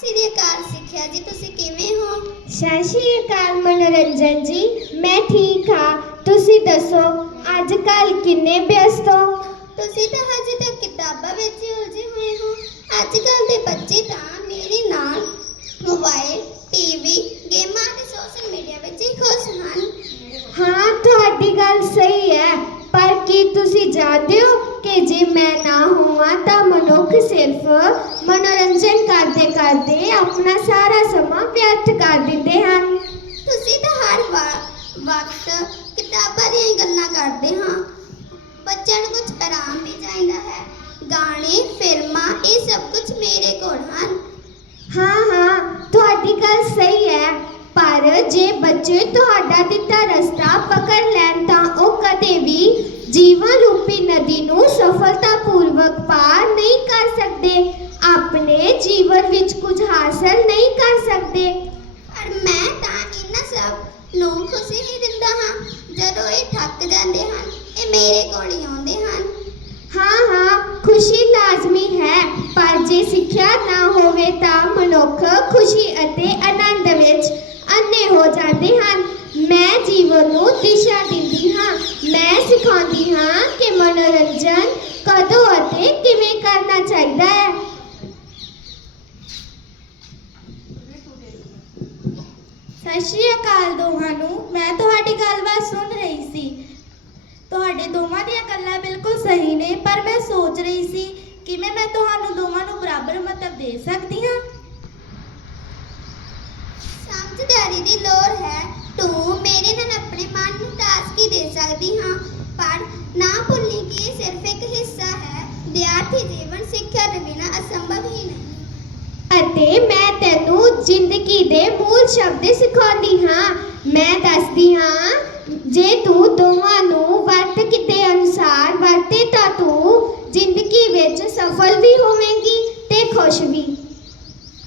ਸ੍ਰੀ ਅਕਾਲ ਸਿੱਖਿਆ ਜੀ ਤੁਸੀਂ ਕਿਵੇਂ ਹੋ? ਸਤਿ ਸ਼੍ਰੀ ਅਕਾਲ ਮਨੋਰੰਜਨ ਜੀ ਮੈਂ ਠੀਕ ਹਾਂ। ਤੁਸੀਂ ਦੱਸੋ ਅੱਜ ਕੱਲ ਕਿੰਨੇ ਵਿਅਸਤ ਹੋ? ਤੁਸੀਂ ਤਾਂ ਹਜੇ ਤੱਕ ਕਿਤਾਬਾਂ ਵਿੱਚ ਹੀ ਉਲਝੇ ਹੋਏ ਹੋ। ਅੱਜ ਕੱਲ ਦੇ ਬੱਚੇ ਤਾਂ ਮੇਰੇ ਨਾਲ ਮੋਬਾਈਲ ਟੀਵੀ ਗੇਮਾਂ ਤੇ ਸੋਸ਼ਲ ਮੀਡੀਆ ਵਿੱਚ ਹੀ ਖੁਸ਼ ਹਨ। ਹਾਂ ਤੁਹਾਡੀ ਗੱਲ ਸਹੀ ਹੈ। ਕਿ ਜੇ ਮੈਂ ਨਾ ਹੋਵਾਂ ਤਾਂ ਮਨੁੱਖ ਸਿਰਫ ਮਨੋਰੰਜਨ ਕਰਦੇ ਕਰਦੇ ਆਪਣਾ ਸਾਰਾ ਸਮਾਂ ਵਿਅਰਥ ਕਰ ਦਿੰਦੇ ਹਨ। ਤੁਸੀਂ ਤਾਂ ਹਰ ਵਕਤ ਕਿਤਾਬਾਂ ਦੀਆਂ ਹੀ ਗੱਲਾਂ ਕਰਦੇ ਹਾਂ। ਬੱਚਿਆਂ ਨੂੰ ਕੁਝ ਆਰਾਮ ਵੀ ਚਾਹੀਦਾ ਹੈ। ਗਾਣੇ ਫਿਲਮਾਂ ਇਹ ਸਭ ਕੁਝ ਮੇਰੇ ਕੋਲ ਹਨ। ਹਾਂ ਹਾਂ ਤੁਹਾਡੀ ਗੱਲ ਸਹੀ ਹੈ। ਪਰ ਜੇ ਬੱਚੇ ਤੁਹਾਡਾ ਦਿੱਤਾ ਰਸਤਾ ਪਕੜ ਜੀਵਨ ਰੂਪੀ ਨਦੀ ਨੂੰ ਸਫਲਤਾਪੂਰਵਕ ਪਾਰ ਨਹੀਂ ਕਰ ਸਕਦੇ। ਆਪਣੇ ਜੀਵਨ ਵਿੱਚ ਕੁਝ ਹਾਸਲ ਨਹੀਂ ਕਰ ਸਕਦੇ। ਪਰ ਮੈਂ ਤਾਂ ਇਹਨਾਂ ਸਭ ਨੂੰ ਖੁਸ਼ੀ ਹੀ ਦਿੰਦਾ ਹਾਂ, ਜਦੋਂ ਇਹ ਥੱਕ ਜਾਂਦੇ ਹਨ, ਇਹ ਮੇਰੇ ਕੋਲ ਹੀ ਆਉਂਦੇ ਹਨ। ਹਾਂ ਹਾਂ, ਖੁਸ਼ੀ ਲਾਜ਼ਮੀ ਹੈ, ਪਰ ਜੇ ਸਿੱਖਿਆ ਨਾ ਹੋਵੇ ਤਾਂ ਮਨੁੱਖ ਖੁਸ਼ੀ ਅਤੇ ਆਨੰਦ ਵਿੱਚ ਅੰਨੇ ਹੋ ਜਾਂਦੇ ਹਨ। ਮੈਂ ਜੀਵਨ ਨੂੰ ਦਿਸ਼ਾ ਦਿੰਦੀ ਹਾਂ, ਮੈਂ ਸਿਖਾਉਂਦੀ ਹਾਂ ਕਿ ਮਨੋਰੰਜਨ ਕਦੋਂ ਅਤੇ ਕਿਵੇਂ ਕਰਨਾ ਚਾਹੀਦਾ ਹੈ? ਸਤਿ ਸ਼੍ਰੀ ਅਕਾਲ ਦੋਹਾਂ ਨੂੰ। ਮੈਂ ਤੁਹਾਡੀ ਗੱਲਬਾਤ ਸੁਣ ਰਹੀ ਸੀ। ਤੁਹਾਡੇ ਦੋਵਾਂ ਦੀਆਂ ਗੱਲਾਂ ਬਿਲਕੁਲ ਸਹੀ ਨੇ, ਪਰ ਮੈਂ ਸੋਚ ਰਹੀ ਸੀ, ਕਿਵੇਂ ਮੈਂ ਤੁਹਾਨੂੰ ਦੋਵਾਂ ਨੂੰ ਬਰਾਬਰ ਮਹੱਤਵ ਦੇ ਸਕਦੀ ਹਾਂ? ਸਮਝਦਾਰੀ ਦੀ ਲੋੜ ਹੈ। ਤੂੰ ਮੇਰੇ ਨਾਲ ਆਪਣੇ ਮਨ ਨੂੰ ਤਾਜ਼ਗੀ ਦੇ ਸਕਦੀ ਹਾਂ। ਪਰ ਨਾ ਭੁੱਲੀ ਕਿ ਇਹ ਸਿਰਫ ਇੱਕ ਹਿੱਸਾ ਹੈ। ਵਿਦਿਆਰਥੀ ਜੀਵਨ ਸਿੱਖਿਆ ਦੇ ਬਿਨਾਂ ਅਸੰਭਵ ਹੀ ਨਹੀਂ। ਅਤੇ ਮੈਂ ਤੈਨੂੰ ਜ਼ਿੰਦਗੀ ਦੇ ਮੂਲ ਸ਼ਬਦ ਸਿਖਾਉਂਦੀ ਹਾਂ। ਮੈਂ ਦੱਸਦੀ ਹਾਂ ਜੇ ਤੂੰ ਦੋਵਾਂ ਨੂੰ ਵਰਤ ਕਿਤੇ ਅਨੁਸਾਰ ਵਰਤੇ ਤਾਂ ਤੂੰ ਜ਼ਿੰਦਗੀ ਵਿੱਚ ਸਫਲ ਵੀ ਹੋਵੇਂਗੀ ਤੇ ਖੁਸ਼ ਵੀ।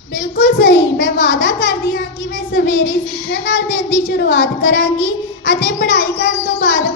ਬਿਲਕੁਲ ਸਹੀ। ਮੈਂ ਵਾਅਦਾ ਕਰਦੀ ਹਾਂ ਕਿ ਮੈਂ ਸਵੇਰੇ ਸਿੱਖਣ ਨਾਲ ਦਿਨ ਦੀ ਸ਼ੁਰੂਆਤ ਕਰਾਂਗੀ ਅਤੇ ਪੜ੍ਹਾਈ ਕਰਨ ਤੋਂ ਬਾਅਦ